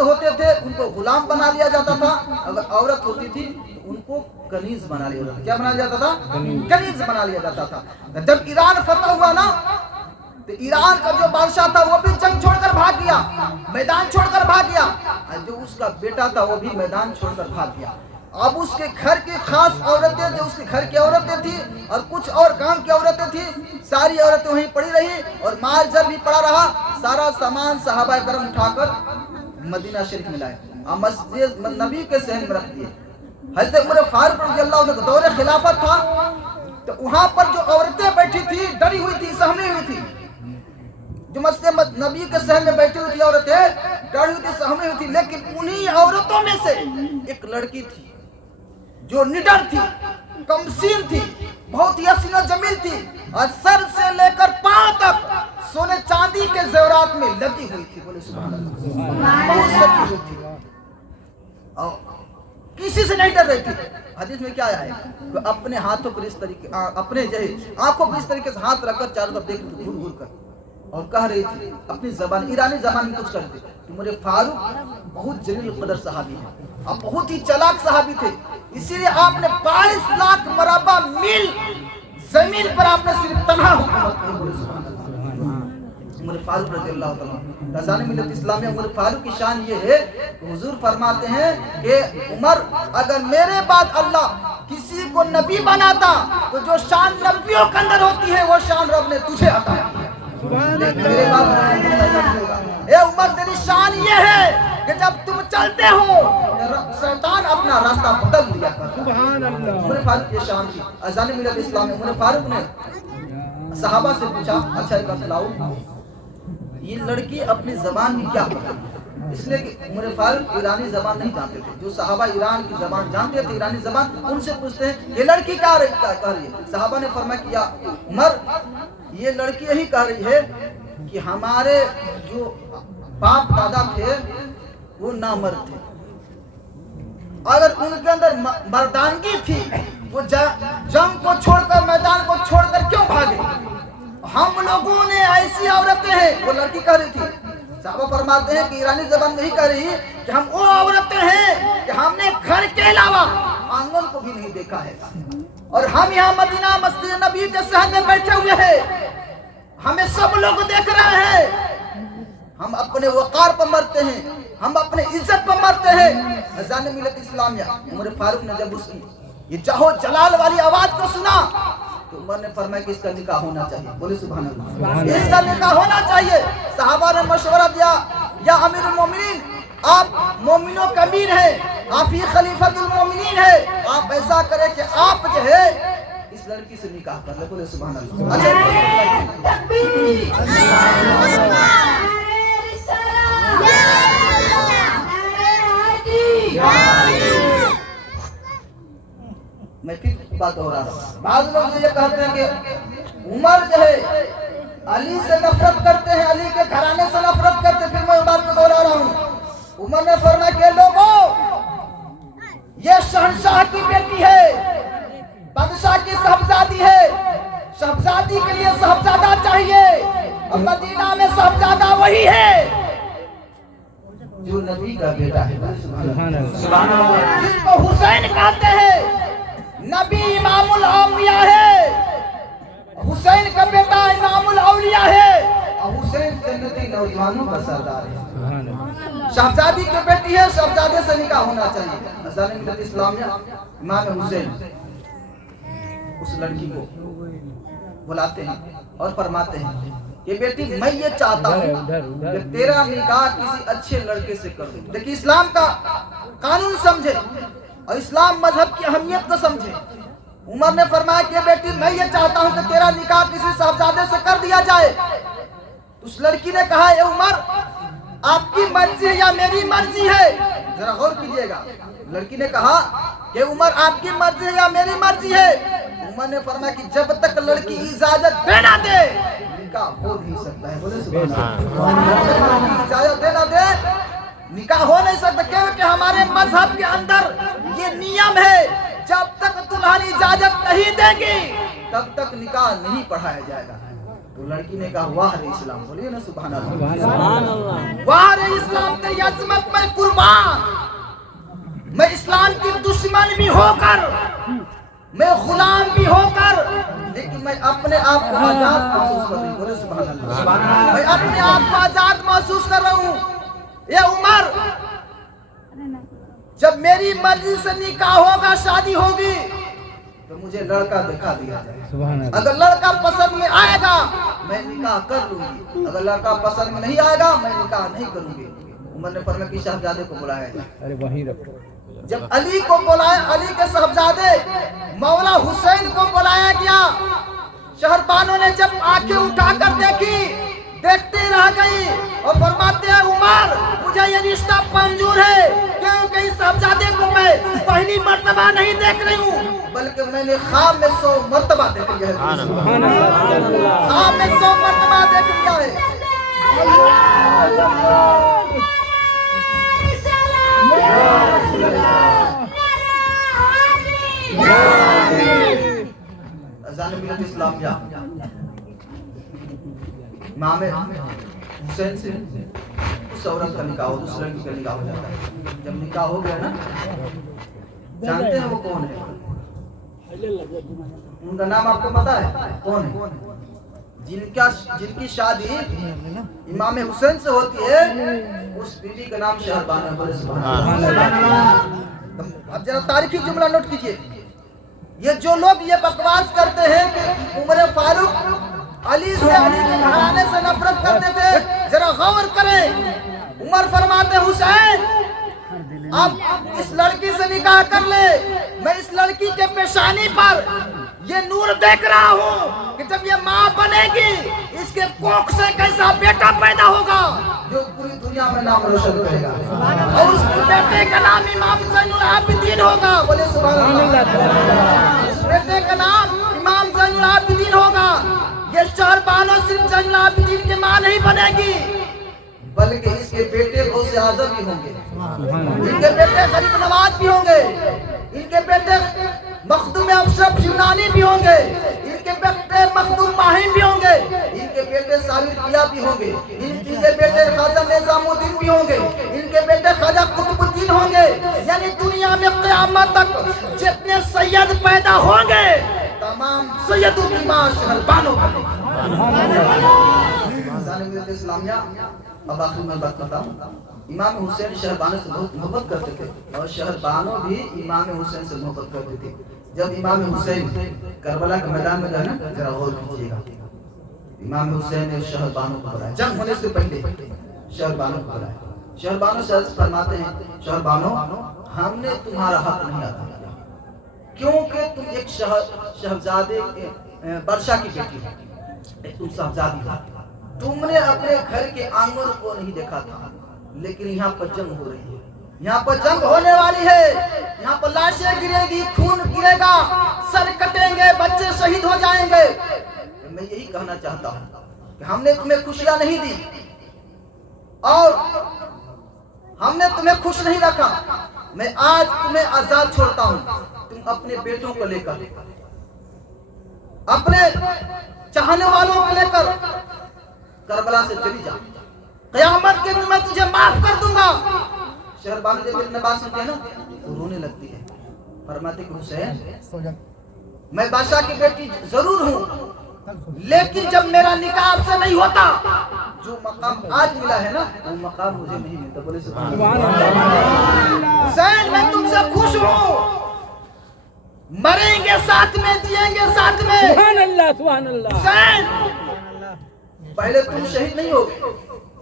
मर्द होते थे उनको गुलाम बना लिया जाता था, अगर औरत होती थी तो उनको कनीज बना लिया जाता था। क्या बना लिया जाता था? कनीज बना लिया जाता था। जब ईरान फतह हुआ ना, तो ईरान का जो बादशाह था वो भी जंग छोड़कर भाग गया, मैदान छोड़कर भाग गया, और जो उसका बेटा था वो भी मैदान छोड़कर भाग गया। अब उसके घर की खास औरतें, जो उसके घर की औरतें थी और कुछ और गांव की औरतें थी, सारी औरतें वहीं पड़ी रही और माल जर भी पड़ा रहा। सारा सामान सहाबा करम उठाकर मदीना शरीफ में लाए, मस्जिद नबी के सहन में रख दिए। हज़रत उमर फारूक रज़ियल्लाहु अन्हु का दौर खिलाफत था, तो वहां पर जो औरतें बैठी थी डरी हुई थी, सहमी हुई थी। जो मस्जिद नबी के सहन में बैठी हुई थी औरतें डरी हुई थी, सहमी हुई थी। लेकिन उन्हीं औरतों में से एक लड़की थी जो निडर थी, कमसीन थी, बहुत ही हसीन और जमील थी, और सर से लेकर पांव तक सोने चांदी के जेवरात में लगी हुई थी। बोले सुभान अल्लाह, बहुत सजी हुई थी और किसी से नहीं डर रही थी। हदीस में क्या आया है? तो अपने हाथों पर इस तरीके, अपने जैसे आंखों पर इस तरीके से हाथ रखकर चारों तरफ देख रही थी, घूर घूर कर, और कह रही थी अपनी जबान, ईरानी जबान में कुछ करते कि मेरे फारूक बहुत जलील कदर सहाबी है, आप बहुत ही चालाक सहाबी थे, इसीलिए आपने 22 लाख मरबा मील जमीन पर आपने सिर्फ तन्हा हुकूमत की। उमर फारूक रज़ियल्लाहु ताला रज़ान मिल्लत इस्लामिया, उमर फारूक की शान ये है, हुजूर फरमाते हैं कि उमर, अगर मेरे बाद अल्लाह किसी को नबी बनाता तो जो शान नबियों के अंदर होती है वो शान रब ने तुझे अता की। मेरे बाद ए उमर, तेरी शान ये है कि जब तुम चलते हो शैतान अपना रास्ता बदल दिया करता। सुभान अल्लाह। उमर फारूक की शान थी। अज़ान मिल्लत इस्लामिया, उमर फारूक ने सहाबा से पूछा, अच्छा एक बात लाओ, ये लड़की अपनी जबान में क्या पढ़ी? इसलिए कि उमर फारूक ईरानी जबान नहीं जानते थे, जो सहाबा ईरान की जबान जानते थे, ईरानी जबान, उनसे पूछते हैं ये लड़की क्या कह रही है? सहाबा ने फरमाया कि या उमर, ये लड़की यही कह रही है कि हमारे जो बाप दादा थे वो नामर्द थे, अगर उनके अंदर मर्दानगी थी वो जंग को छोड़कर, मैदान को छोड़कर क्यों भागे? हम लोगों ने ऐसी औरतें हैं, वो लड़की कह रही थी। साहबा फरमाते हैं कि ईरानी जबान में ही कह रही कि हम वो औरतें हैं कि हमने घर के अलावा आंगन को भी नहीं देखा है, और हम यहाँ मदीना मस्जिद नबी के सहन में बैठे हुए हैं, हमें सब लोग देख रहे हैं, हम अपने वकार पर मरते हैं, हम अपने इज्जत पर मरते हैं। अज़ान मिल्लत इस्लामिया, उमर फारूक ने जब उसकी ये जाहो जलाल वाली आवाज को सुना तो उमर ने फरमाया कि इसका निकाह होना चाहिए। बोले सुभान अल्लाह, इसका निकाह होना चाहिए। सहाबा ने मशवरा दिया, या अमीरुल मोमिनीन, आप मोमिनों का अमीर हैं, आप ही खलीफतुल मोमिनीन हैं, आप ऐसा करें कि आप जो है इस लड़की से निकाह कर ले। बोले सुभान अल्लाह। मैं फिर बात हो रहा हूँ, बाद लोग ये कहते हैं कि उमर जो है अली से नफरत करते हैं, अली के घराने से नफरत करते हैं। फिर मैं बात को दोहरा रहा हूँ। उमर ने फरमाया कि लोगों, ये शहंशाह की बेटी है, बादशाह की साहबजादी है, साहबजादी के लिए साहबजादा चाहिए, और मदीना में साहबजादा वही है जो नबी का बेटा है। सुभान अल्लाह। जिनको हुसैन कहते हैं, नबी इमामुल औलिया है, हुसैन का बेटा इमामुल औलिया है, और हुसैन जन्नती नौजवानों का सरदार है। शहजादी की बेटी है, शहजादे से निकाह होना चाहिए। अज़ान मिल्लत इस्लामिया, इमाम हुसैन उस लड़की को बुलाते हैं और फरमाते हैं कि बेटी, मैं ये चाहता हूँ कि तेरा निकाह किसी अच्छे लड़के से कर दे। देखिए, इस्लाम का कानून समझे और इस्लाम मजहब की अहमियत को समझे। उमर ने फरमाया कि बेटी, मैं ये चाहता हूं कि तेरा निकाह किसी साहबजादे से कर दिया जाए। उस लड़की ने कहा, ए उमर, आपकी मर्जी है या मेरी मर्जी है? जरा गौर कीजिएगा। लड़की ने कहा कि उमर, आपकी मर्जी है या मेरी मर्जी है? उमर ने फरमाया कि जब तक लड़की इजाजत देना दे निकाह हो नहीं सकता है। बोले सुभान अल्लाह। इजाजत देना दे निकाह हो नहीं सकता, क्योंकि हमारे मजहब के अंदर ये नियम है, जब तक दुल्हन इजाजत नहीं देगी तब तक निकाह नहीं पढ़ाया जाएगा। तो लड़की ने कहा वाह रे इस्लाम, बोलिए ना सुभान अल्लाह, वाह रे इस्लाम तेरी अजमत में कुर्बान, मैं इस्लाम की दुश्मन भी होकर, मैं गुलाम भी होकर, लेकिन मैं अपने आप को आजाद महसूस कर रही हूँ, बोले सुभान अल्लाह, मैं अपने आप को आजाद महसूस कर रहा हूँ। ये उम्र जब मेरी मर्जी से निकाह होगा, शादी होगी, तो मुझे लड़का दिखा दिया जाए। अगर लड़का पसंद में आएगा मैं निकाह कर लूंगी, अगर लड़का पसंद में नहीं आएगा मैं निकाह नहीं करूंगी। उमर ने फरमाया कि शहजादे को बुलाया जाए। अरे वहीं रखो। जब अली को बुलाया, अली के साहबजादे मौला हुसैन को बुलाया गया, शहरबानों ने जब आंखें उठाकर देखी, देखते रह गई और फरमाते हैं उमर मुझे ये रिश्ता मंजूर है, क्योंकि इस साहबजादे को मैं पहली मर्तबा नहीं देख रही हूँ, बल्कि मैंने ख्वाब में 100 मर्तबा देख लिया है, ख्वाब में 100 मर्तबा देख लिया है। इस्लामिया इमाम हुसैन से उस औरत का निकाह, उस लड़की का निकाह हो जाता है। जब निकाह हो गया ना, जानते हैं वो कौन है? उनका नाम आपको पता है कौन है? जिनकी शादी इमाम हुसैन से होती है, उस बीवी का नाम शहरबानो है। बोले सुभान अल्लाह। अब जरा तारीखी जुमला नोट कीजिए। ये जो लोग ये बकवास करते हैं कि उमर फारूक अली से, अली के घराने से नफरत करते थे, जरा गौर करें। उमर फरमाते हुसैन अब इस लड़की से निकाह कर ले, मैं इस लड़की के पेशानी पर ये नूर देख रहा हूँ कि जब ये माँ बनेगी इसके कोख से कैसा बेटा पैदा होगा जो पूरी दुनिया में नाम रोशन करेगा, और उस बेटे का नाम इमाम ज़ैनुल आबिदीन होगा। बोले सुभान अल्लाह। उस बेटे का नाम इमाम ज़ैनुल आबिदीन होगा। ये शहरबानो सिर्फ ज़ैनुल आबिदीन के माँ नहीं बनेगी, बल्कि इसके बेटे गौसे आज़म भी होंगे, इनके बेटे गरीब नवाज भी होंगे, इनके बेटे मखदूम अशरफ यूनानी भी होंगे, इनके बेटे मखदूम माहिम भी होंगे, इनके बेटे साबिर किया भी होंगे, इनके बेटे ख्वाजा निजामुद्दीन भी होंगे, इनके बेटे ख्वाजा कुतुबुद्दीन होंगे। यानी दुनिया में क़यामत तक जितने सैयद पैदा होंगे तमाम सैयदों की मां शहरबानो इस्लामिया। अब आखिर में बात बताऊं, इमाम हुसैन शहरबानो से बहुत मोहब्बत करते थे और शहरबानो भी इमाम हुसैन से मोहब्बत करते थे। जब इमाम हुसैन करबला के मैदान में गए ना, जरा गौर कीजिएगा, इमाम हुसैन ने शहरबानो को बुलाया, जंग होने से पहले शहरबानो को बुलाया। शहरबानो से अर्ज फरमाते हैं, शहरबानो हमने तुम्हारा हक नहीं अदा किया, क्योंकि तुम एक शहजादे वर्षा की बेटी हो, तुम शहजादी हो, तुमने अपने घर के आंगन को नहीं देखा था, लेकिन यहाँ पर जंग हो रही है, यहाँ पर जंग होने वाली है, यहाँ पर लाशें गिरेगी, खून गिरेगा, सर कटेंगे, बच्चे शहीद हो जाएंगे। मैं यही कहना चाहता हूँ कि हमने तुम्हें खुशियां नहीं दी और हमने तुम्हें खुश नहीं रखा। मैं आज तुम्हें आजाद छोड़ता हूँ, तुम अपने बेटों को लेकर, अपने चाहने वालों को लेकर करबला से चली जा, क़यामत के दिन मैं तुझे माफ कर दूंगा। शहरबानो जब इतने बात सुनते हैं ना तो रोने लगती है, फरमाते कि हुसैन मैं बादशाह की बेटी जरूर हूँ, लेकिन जब मेरा निकाह आपसे नहीं होता, जो मकाम आज मिला है ना वो मकाम मुझे नहीं मिलता। बोले सुभान अल्लाह। हुसैन मैं तुमसे खुश हूँ, मरेंगे साथ में, जिएंगे साथ में। सुभान अल्लाह, सुभान अल्लाह। हुसैन पहले तुम शहीद नहीं होगे,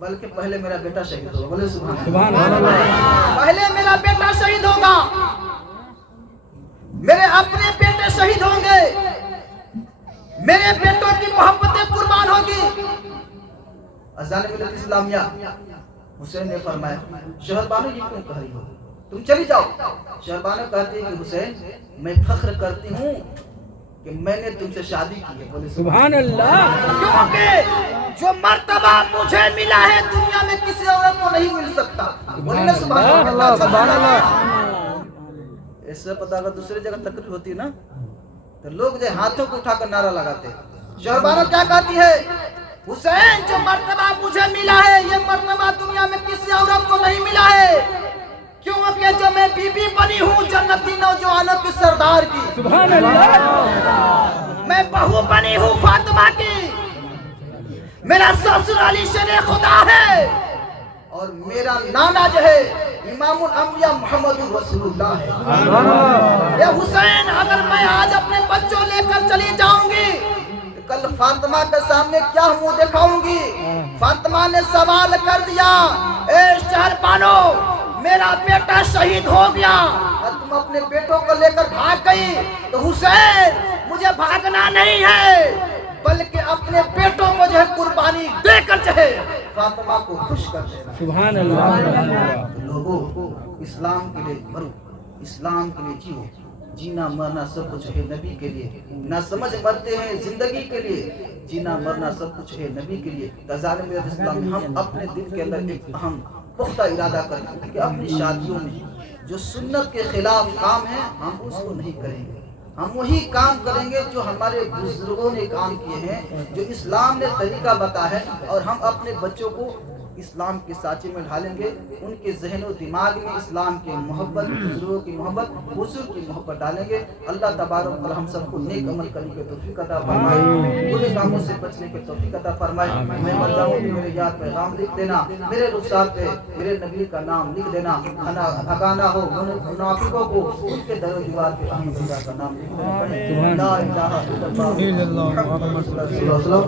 बल्कि पहले मेरा बेटा शहीद होगा। बोले सुभान अल्लाह। पहले मेरा बेटा शहीद होगा, मेरे अपने बेटे शहीद होंगे, मेरे बेटों की मोहब्बतें कुर्बान होगी। अज़ान मिल्लत इस्लामिया। हुसैन ने फरमाया, शहरबानो ये क्यों कह रही हो, तुम चली जाओ। शहरबानो कहती है कि हुसैन मैं फख्र करती हूँ कि मैंने तुमसे शादी की है। बोले सुभान अल्लाह। क्योंकि जो मर्तबा मुझे मिला है दुनिया में किसी औरत को नहीं मिल सकता। बोले ना सुभान अल्लाह, सुभान अल्लाह। इससे पता अगर दूसरी जगह तकलीफ होती ना तो लोग जो हाथों को उठाकर नारा लगाते, शहरबानो क्या कहती है, हुसैन जो मर्तबा मुझे मिला है ये मर्तबा दुनिया में किसी औरत को नहीं मिला है, क्योंकि जो मैं बीबी बनी हूँ जन्नती नौजवानों की सरदार की, सुभान अल्लाह। मैं बहू बनी हूँ फातिमा की, मेरा ससुर अली शेर खुदा है, और मेरा नाना जो है इमामुल अंबिया मोहम्मद रसूलुल्लाह है। ये हुसैन अगर मैं आज अपने बच्चों लेकर चली जाऊंगी तो कल फातिमा के सामने क्या मुंह दिखाऊंगी। फातिमा ने सवाल कर दिया, ए शहरबानो मेरा बेटा शहीद हो गया और तुम अपने बेटों को लेकर भाग गई, तो हुसैन मुझे भागना नहीं है बल्कि अपने बेटों को जो है कुर्बानी देकर जो है फातिमा को खुश कर देना। सुभान अल्लाह। लोगों इस्लाम के लिए मरो, इस्लाम के लिए जियो, जीना मरना सब कुछ है नबी के लिए, ना समझ मरते हैं जिंदगी के लिए, जीना मरना सब कुछ है नबी के लिए। गज़ाल में इस्लाम में हम अपने दिल के अंदर एक अहम पुख्ता इरादा करें कि अपनी शादियों में जो सुन्नत के खिलाफ काम है हम उसको नहीं करेंगे, हम वही काम करेंगे जो हमारे बुजुर्गों ने काम किए हैं, जो इस्लाम ने तरीका बताया है, और हम अपने बच्चों को इस्लाम के साँचे में ढालेंगे, उनके ज़हन और दिमाग में इस्लाम की मोहब्बत, बुजुर्गों की मोहब्बत, बुजुर्ग की मोहब्बत डालेंगे। अल्लाह तबारक व तआला हम सबको नेक अमल करने की तौफीक अता फरमाए, बुरे कामों से बचने की तौफीक अता फरमाए। मैं मर जाऊँ तो मेरे याद पैगाम लिख देना, मेरे रुखसार पे मेरे नबी का नाम लिख देना, भगाना हो मुनाफिकों को उनके दर दीवार पे अहमद खुदा का नाम लिख देना। ला इलाहा इल्लल्लाह मुहम्मद रसूलुल्लाह।